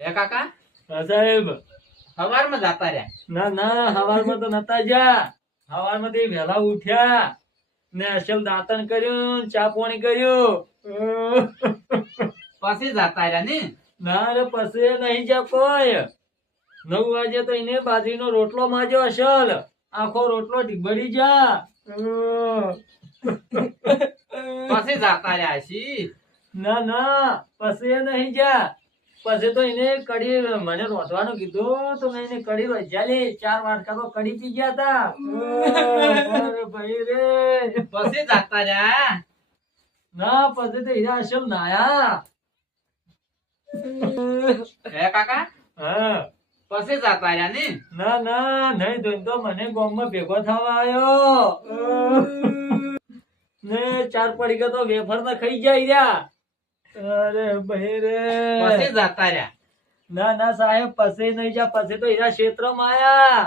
હે કાકા હા સાહેબ. સવારમાં જાતા રહ્યા. ના ના હવારમાં તો નતા જા. હવારમાં થી વહેલા ઉઠ્યા ને અસલ દાંતણ કર્યું, ચા પાણી કર્યું. પછી જાતા રહ્યા ને. ના રે પછી નહીં જા કોઈ. 9 વાગે તો એને બાજરીનો રોટલો માજ્યો અસલ. આખો રોટલો ઢીબડી જા. પછી જાતા રહ્યા છી. ના ના પછી નહીં જા. પછી તો એને કઢી મને રોધવાનું કીધું તો મેં એને કઢી રોધ્યા લે. 4 વાટકા તો કઢી પી ગયા તા. અરે ભાઈ રે. પછી જાતા રહ્યા. ના પછી તો હીરા અસલ નાયા. હે કાકા હા. પછી જાતા રહ્યા ને. ના ના નહીં ધોઈને તો મને ગામમાં ભેગો થવા આવ્યો. ને 4 પડીકા તો વેફર ના ખાઈ જાય રહ્યા. અરે ભાઈ રે. પછી જાતા રહ્યા. ના ના સાહેબ પછી નહીં જા. પછી તો હીરા ક્ષેત્રમાં આયા.